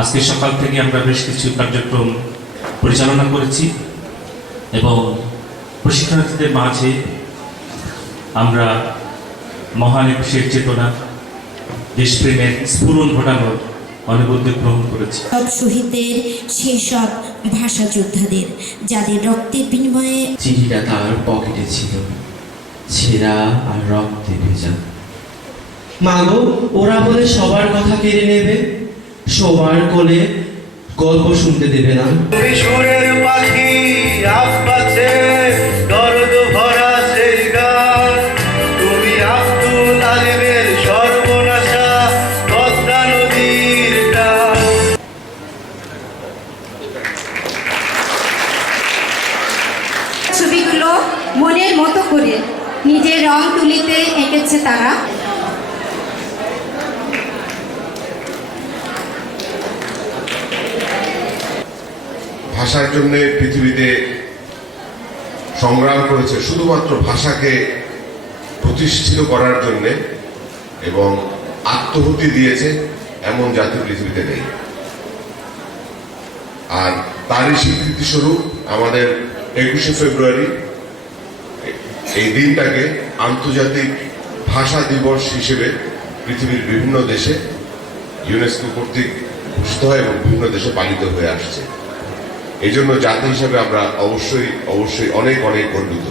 আজকে সকাল থেকে আমরা বেশ কিছু কার্যক্রম পরিচালনা করেছি এবং প্রশিক্ষণার্থীদের মাঝে আমরা মহান একুশের চেতনা, দেশপ্রেমের স্ফুরণ ঘটানোর অনেক উদ্যোগ গ্রহণ করেছি। সব শহীদদের, সেসব ভাষা যোদ্ধাদের যাদের রক্তের বিনিময়ে। চিঠিটা তার পকেটে ছিল, ছেঁড়া আর রক্তে ভেজা। মাগো, ওরা বলে সবার কথা কেড়ে নেবে, সবার কোলে গল্প শুনতে দেবে না। সুরের পাখি আসছে দরদ ভরা সেই গান, তুমি আব্দুল আলিমের সর্বনাশা পদ্মা নদীর টান। ছবিগুলো মনের মতো করে নিজের রং তুলিতে এঁকেছে তারা। ভাষার জন্য পৃথিবীতে সংগ্রাম করেছে শুধুমাত্র ভাষাকে প্রতিষ্ঠিত করার জন্য এবং আত্মহুতি দিয়েছে এমন জাতি পৃথিবীতে নেই। আর তারই স্বীকৃতি স্বরূপ আমাদের 21শে ফেব্রুয়ারি এই দিনটাকে আন্তর্জাতিক ভাষা দিবস হিসেবে পৃথিবীর বিভিন্ন দেশে ইউনেস্কো কর্তৃক ঘোষিত হয় এবং বিভিন্ন দেশে পালিত হয়ে আসছে। এই জন্য জাতি হিসাবে আমরা অবশ্যই অনেক গর্বিত।